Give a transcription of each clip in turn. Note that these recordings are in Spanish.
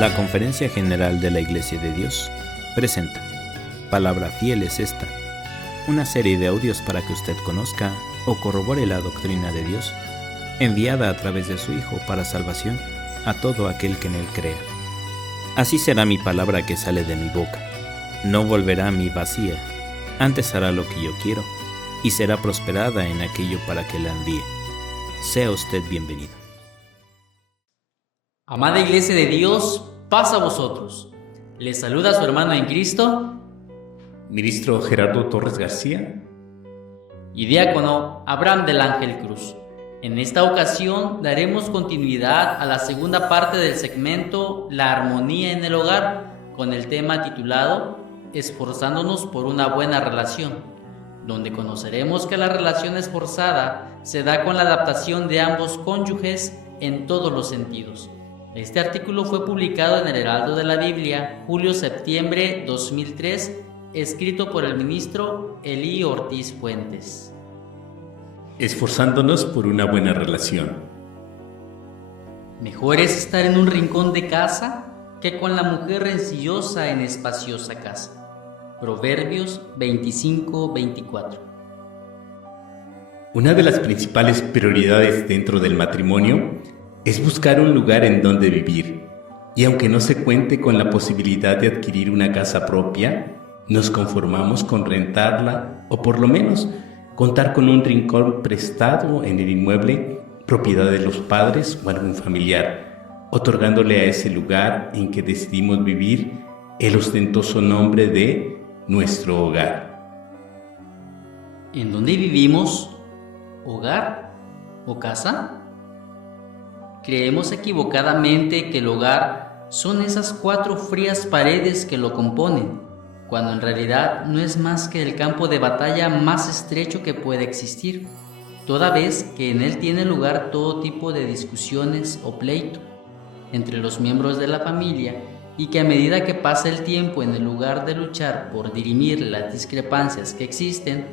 La Conferencia General de la Iglesia de Dios presenta Palabra Fiel es esta, una serie de audios para que usted conozca o corrobore la doctrina de Dios, enviada a través de su Hijo para salvación a todo aquel que en Él crea. Así será mi palabra que sale de mi boca. No volverá a mí vacía, antes hará lo que yo quiero, y será prosperada en aquello para que la envíe. Sea usted bienvenido. Amada Iglesia de Dios, paz a vosotros. Les saluda su hermano en Cristo, Ministro Gerardo Torres García y diácono Abraham del Ángel Cruz. En esta ocasión daremos continuidad a la segunda parte del segmento La armonía en el hogar, con el tema titulado Esforzándonos por una buena relación, donde conoceremos que la relación esforzada se da con la adaptación de ambos cónyuges en todos los sentidos. Este artículo fue publicado en el Heraldo de la Biblia, julio-septiembre 2003, escrito por el ministro Elí Ortiz Fuentes. Esforzándonos por una buena relación. Mejor es estar en un rincón de casa que con la mujer rencillosa en espaciosa casa. Proverbios 25-24. Una de las principales prioridades dentro del matrimonio es buscar un lugar en donde vivir, y aunque no se cuente con la posibilidad de adquirir una casa propia, nos conformamos con rentarla o por lo menos contar con un rincón prestado en el inmueble, propiedad de los padres o algún familiar, otorgándole a ese lugar en que decidimos vivir el ostentoso nombre de nuestro hogar. ¿En dónde vivimos? ¿Hogar o casa? Creemos equivocadamente que el hogar son esas 4 frías paredes que lo componen, cuando en realidad no es más que el campo de batalla más estrecho que puede existir, toda vez que en él tiene lugar todo tipo de discusiones o pleito entre los miembros de la familia, y que a medida que pasa el tiempo en el lugar de luchar por dirimir las discrepancias que existen,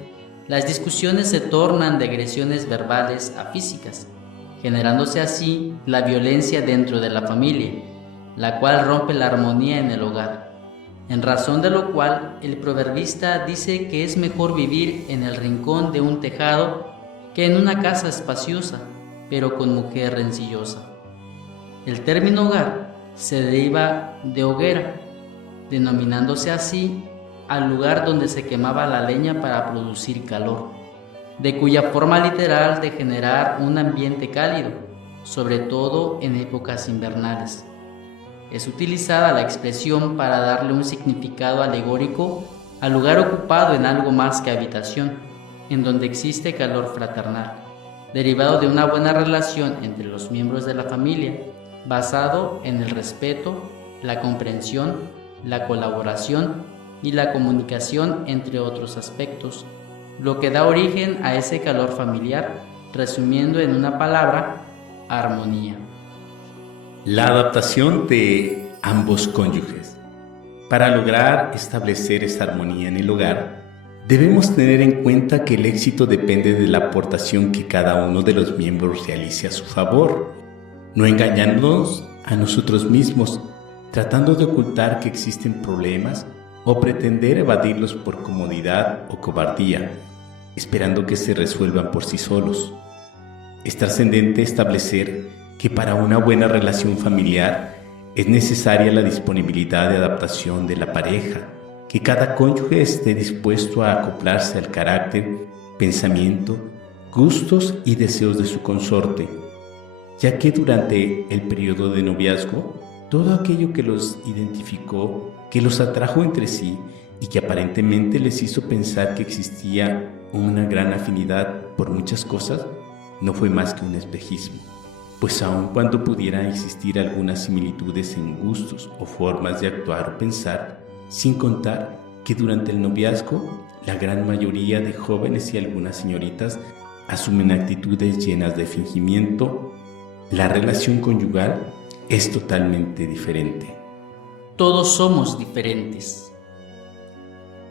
las discusiones se tornan de agresiones verbales a físicas, generándose así la violencia dentro de la familia, la cual rompe la armonía en el hogar, en razón de lo cual el proverbista dice que es mejor vivir en el rincón de un tejado que en una casa espaciosa, pero con mujer rencillosa. El término hogar se deriva de hoguera, denominándose así al lugar donde se quemaba la leña para producir calor, de cuya forma literal de generar un ambiente cálido, sobre todo en épocas invernales. Es utilizada la expresión para darle un significado alegórico al lugar ocupado en algo más que habitación, en donde existe calor fraternal, derivado de una buena relación entre los miembros de la familia, basado en el respeto, la comprensión, la colaboración y la comunicación, entre otros aspectos, lo que da origen a ese calor familiar, resumiendo en una palabra, armonía. La adaptación de ambos cónyuges. Para lograr establecer esta armonía en el hogar, debemos tener en cuenta que el éxito depende de la aportación que cada uno de los miembros realice a su favor, no engañándonos a nosotros mismos, tratando de ocultar que existen problemas o pretender evadirlos por comodidad o cobardía, esperando que se resuelvan por sí solos. Es trascendente establecer que para una buena relación familiar es necesaria la disponibilidad de adaptación de la pareja, que cada cónyuge esté dispuesto a acoplarse al carácter, pensamiento, gustos y deseos de su consorte, ya que durante el periodo de noviazgo, todo aquello que los identificó, que los atrajo entre sí y que aparentemente les hizo pensar que existía una gran afinidad por muchas cosas, no fue más que un espejismo, pues aun cuando pudiera existir algunas similitudes en gustos o formas de actuar o pensar, sin contar que durante el noviazgo la gran mayoría de jóvenes y algunas señoritas asumen actitudes llenas de fingimiento, la relación conyugal es totalmente diferente. Todos somos diferentes.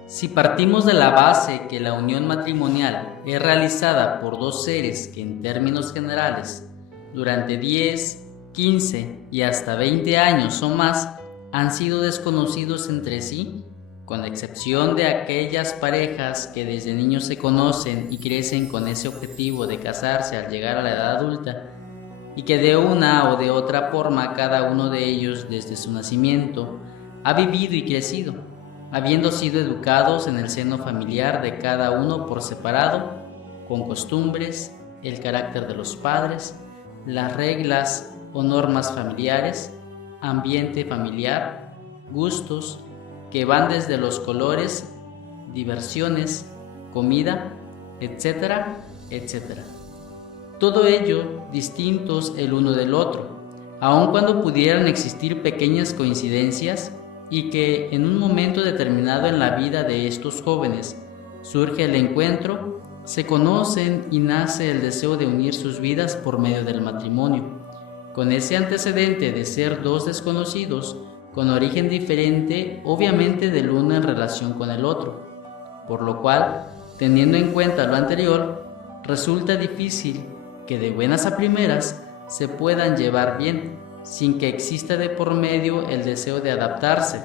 Si partimos de la base que la unión matrimonial es realizada por 2 seres que en términos generales durante 10, 15 y hasta 20 años o más han sido desconocidos entre sí, con excepción de aquellas parejas que desde niños se conocen y crecen con ese objetivo de casarse al llegar a la edad adulta, y que de una o de otra forma cada uno de ellos desde su nacimiento ha vivido y crecido, habiendo sido educados en el seno familiar de cada uno por separado, con costumbres, el carácter de los padres, las reglas o normas familiares, ambiente familiar, gustos, que van desde los colores, diversiones, comida, etcétera, etcétera. Todo ello distintos el uno del otro, aun cuando pudieran existir pequeñas coincidencias y que en un momento determinado en la vida de estos jóvenes surge el encuentro, se conocen y nace el deseo de unir sus vidas por medio del matrimonio, con ese antecedente de ser dos desconocidos con origen diferente, obviamente del uno en relación con el otro, por lo cual, teniendo en cuenta lo anterior, resulta difícil que de buenas a primeras se puedan llevar bien, sin que exista de por medio el deseo de adaptarse,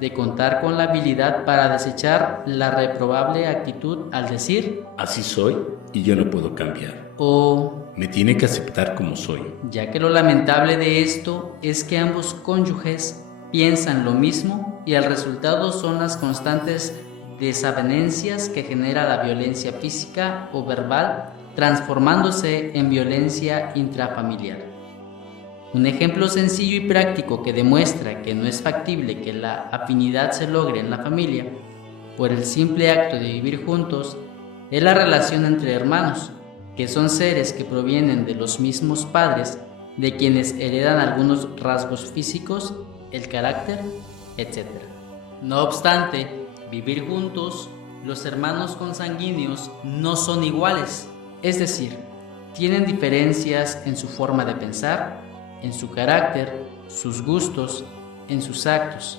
de contar con la habilidad para desechar la reprobable actitud al decir: así soy y yo no puedo cambiar. O me tiene que aceptar como soy. Ya que lo lamentable de esto es que ambos cónyuges piensan lo mismo y el resultado son las constantes desavenencias que genera la violencia física o verbal, transformándose en violencia intrafamiliar. Un ejemplo sencillo y práctico que demuestra que no es factible que la afinidad se logre en la familia por el simple acto de vivir juntos es la relación entre hermanos, que son seres que provienen de los mismos padres, de quienes heredan algunos rasgos físicos, el carácter, etc. No obstante, vivir juntos, los hermanos consanguíneos no son iguales, es decir, tienen diferencias en su forma de pensar, en su carácter, sus gustos, en sus actos.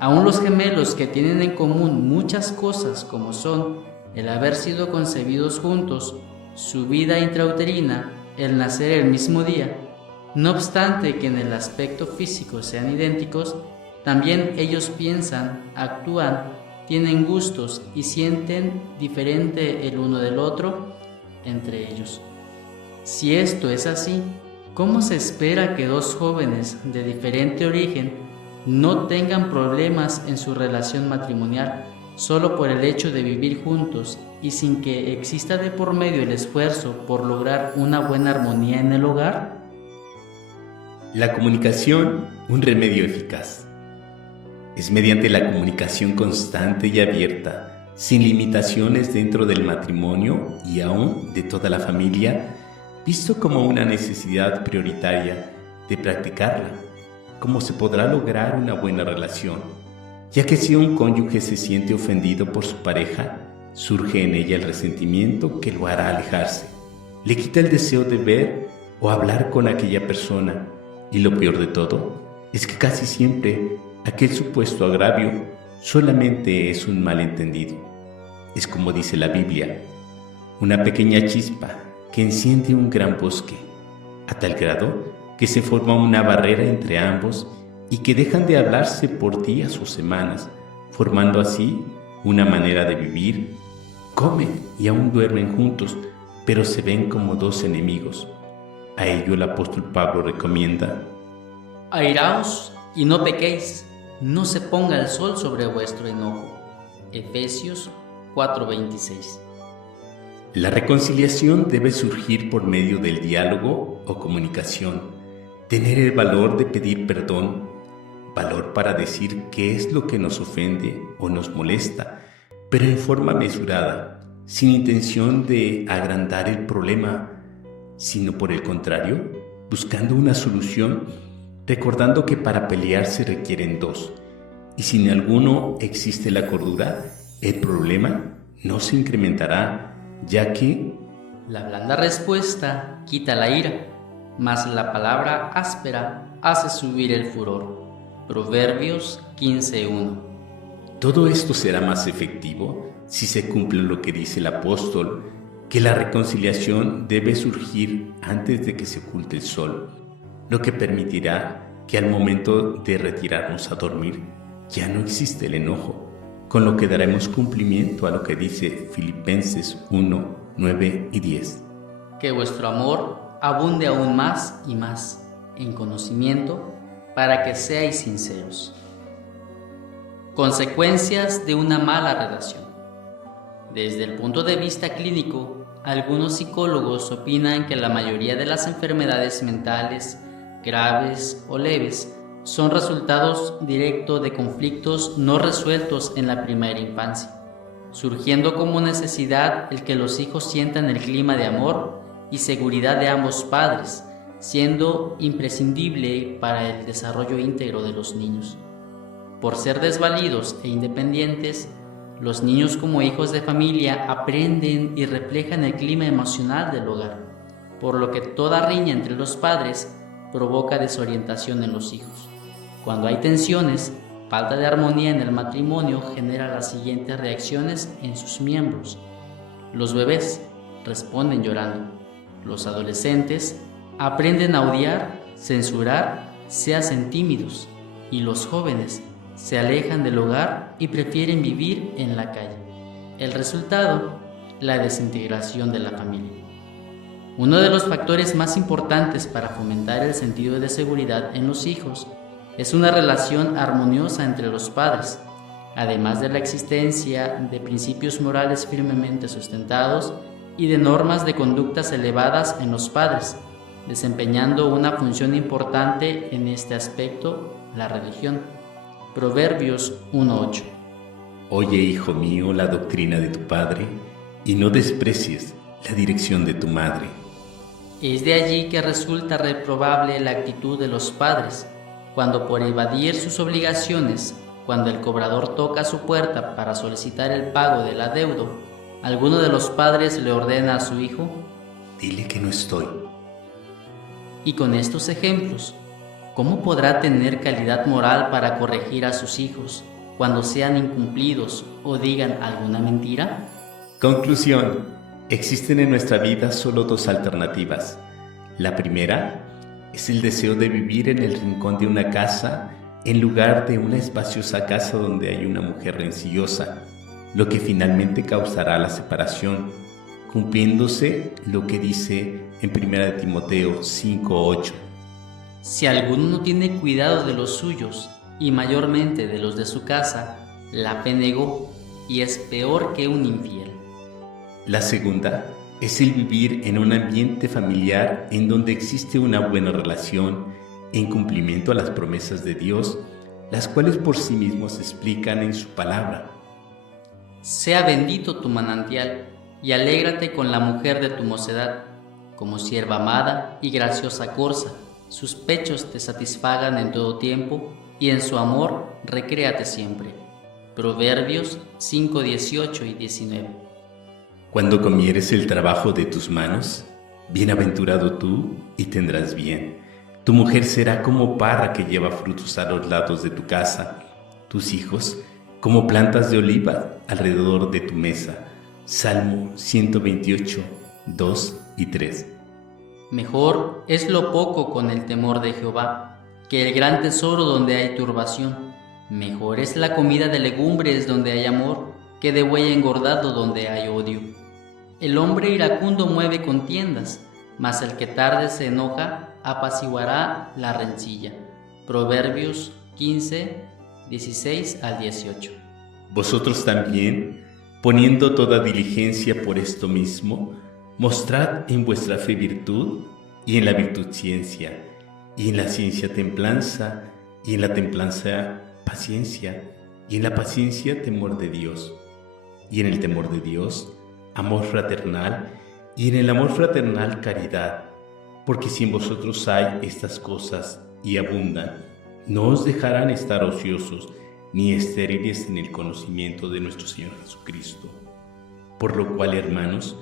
Aún los gemelos que tienen en común muchas cosas como son el haber sido concebidos juntos, su vida intrauterina, el nacer el mismo día, no obstante que en el aspecto físico sean idénticos, también ellos piensan, actúan, tienen gustos y sienten diferente el uno del otro entre ellos. Si esto es así, ¿cómo se espera que dos jóvenes de diferente origen no tengan problemas en su relación matrimonial solo por el hecho de vivir juntos y sin que exista de por medio el esfuerzo por lograr una buena armonía en el hogar? La comunicación, un remedio eficaz. Es mediante la comunicación constante y abierta, sin limitaciones dentro del matrimonio y aún de toda la familia, visto como una necesidad prioritaria de practicarla, como se podrá lograr una buena relación, ya que si un cónyuge se siente ofendido por su pareja, surge en ella el resentimiento que lo hará alejarse, le quita el deseo de ver o hablar con aquella persona, y lo peor de todo es que casi siempre aquel supuesto agravio solamente es un malentendido. Es como dice la Biblia, una pequeña chispa que enciende un gran bosque, a tal grado que se forma una barrera entre ambos y que dejan de hablarse por días o semanas, formando así una manera de vivir. Comen y aún duermen juntos, pero se ven como dos enemigos. A ello el apóstol Pablo recomienda: airaos y no pequéis, no se ponga el sol sobre vuestro enojo. Efesios 4:26. La reconciliación debe surgir por medio del diálogo o comunicación, tener el valor de pedir perdón, valor para decir qué es lo que nos ofende o nos molesta, pero en forma mesurada, sin intención de agrandar el problema, sino por el contrario, buscando una solución, recordando que para pelear se requieren dos, y si en alguno existe la cordura, el problema no se incrementará, ya que la blanda respuesta quita la ira, mas la palabra áspera hace subir el furor. Proverbios 15:1. Todo esto será más efectivo si se cumple lo que dice el apóstol, que la reconciliación debe surgir antes de que se oculte el sol, lo que permitirá que al momento de retirarnos a dormir ya no existe el enojo, con lo que daremos cumplimiento a lo que dice Filipenses 1, 9 y 10. Que vuestro amor abunde aún más y más en conocimiento, para que seáis sinceros. Consecuencias de una mala relación. Desde el punto de vista clínico, algunos psicólogos opinan que la mayoría de las enfermedades mentales, graves o leves, son resultados directos de conflictos no resueltos en la primera infancia, surgiendo como necesidad el que los hijos sientan el clima de amor y seguridad de ambos padres, siendo imprescindible para el desarrollo íntegro de los niños. Por ser desvalidos e independientes, los niños como hijos de familia aprenden y reflejan el clima emocional del hogar, por lo que toda riña entre los padres provoca desorientación en los hijos. Cuando hay tensiones, falta de armonía en el matrimonio genera las siguientes reacciones en sus miembros. Los bebés responden llorando. Los adolescentes aprenden a odiar, censurar, se hacen tímidos, y los jóvenes se alejan del hogar y prefieren vivir en la calle. El resultado, la desintegración de la familia. Uno de los factores más importantes para fomentar el sentido de seguridad en los hijos es una relación armoniosa entre los padres, además de la existencia de principios morales firmemente sustentados y de normas de conductas elevadas en los padres, desempeñando una función importante en este aspecto, la religión. Proverbios 1:8. Oye, hijo mío, la doctrina de tu padre, y no desprecies la dirección de tu madre. Es de allí que resulta reprobable la actitud de los padres, cuando por evadir sus obligaciones, cuando el cobrador toca su puerta para solicitar el pago del adeudo, alguno de los padres le ordena a su hijo: dile que no estoy. Y con estos ejemplos, ¿cómo podrá tener calidad moral para corregir a sus hijos cuando sean incumplidos o digan alguna mentira? Conclusión: existen en nuestra vida solo dos alternativas. La primera es el deseo de vivir en el rincón de una casa en lugar de una espaciosa casa donde hay una mujer rencillosa, lo que finalmente causará la separación, cumpliéndose lo que dice en 1 Timoteo 5:8. Si alguno no tiene cuidado de los suyos, y mayormente de los de su casa, la fe negó, y es peor que un infiel. La segunda es el vivir en un ambiente familiar en donde existe una buena relación en cumplimiento a las promesas de Dios, las cuales por sí mismos se explican en su palabra. Sea bendito tu manantial, y alégrate con la mujer de tu mocedad, como sierva amada y graciosa corza. Sus pechos te satisfagan en todo tiempo, y en su amor recréate siempre. Proverbios 5:18 y 19. Cuando comieres el trabajo de tus manos, bienaventurado tú y tendrás bien. Tu mujer será como parra que lleva frutos a los lados de tu casa, tus hijos como plantas de oliva alrededor de tu mesa. Salmo 128, 2 y 3. Mejor es lo poco con el temor de Jehová, que el gran tesoro donde hay turbación. Mejor es la comida de legumbres donde hay amor, que de buey engordado donde hay odio. El hombre iracundo mueve contiendas, mas el que tarde se enoja apaciguará la rencilla. Proverbios 15, 16 al 18. Vosotros también, poniendo toda diligencia por esto mismo, mostrad en vuestra fe virtud, y en la virtud ciencia, y en la ciencia templanza, y en la templanza paciencia, y en la paciencia temor de Dios, y en el temor de Dios amor fraternal, y en el amor fraternal caridad, porque si en vosotros hay estas cosas y abundan, no os dejarán estar ociosos ni estériles en el conocimiento de nuestro Señor Jesucristo. Por lo cual, hermanos,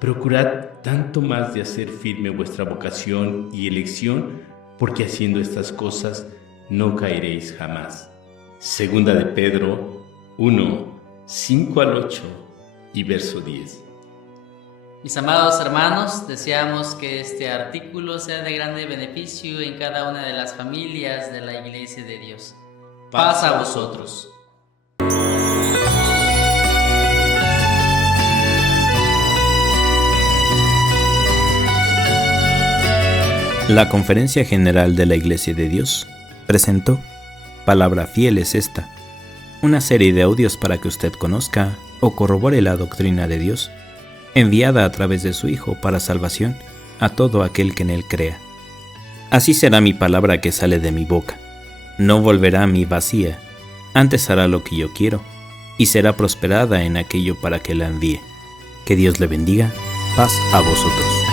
procurad tanto más de hacer firme vuestra vocación y elección, porque haciendo estas cosas no caeréis jamás. Segunda de Pedro 1, 5 al 8 y verso 10. Mis amados hermanos, deseamos que este artículo sea de grande beneficio en cada una de las familias de la Iglesia de Dios. Paz a vosotros. La Conferencia General de la Iglesia de Dios presentó Palabra Fiel es esta, una serie de audios para que usted conozca o corrobore la doctrina de Dios, enviada a través de su Hijo para salvación a todo aquel que en Él crea. Así será mi palabra que sale de mi boca. No volverá a mí vacía, antes hará lo que yo quiero, y será prosperada en aquello para que la envíe. Que Dios le bendiga. Paz a vosotros.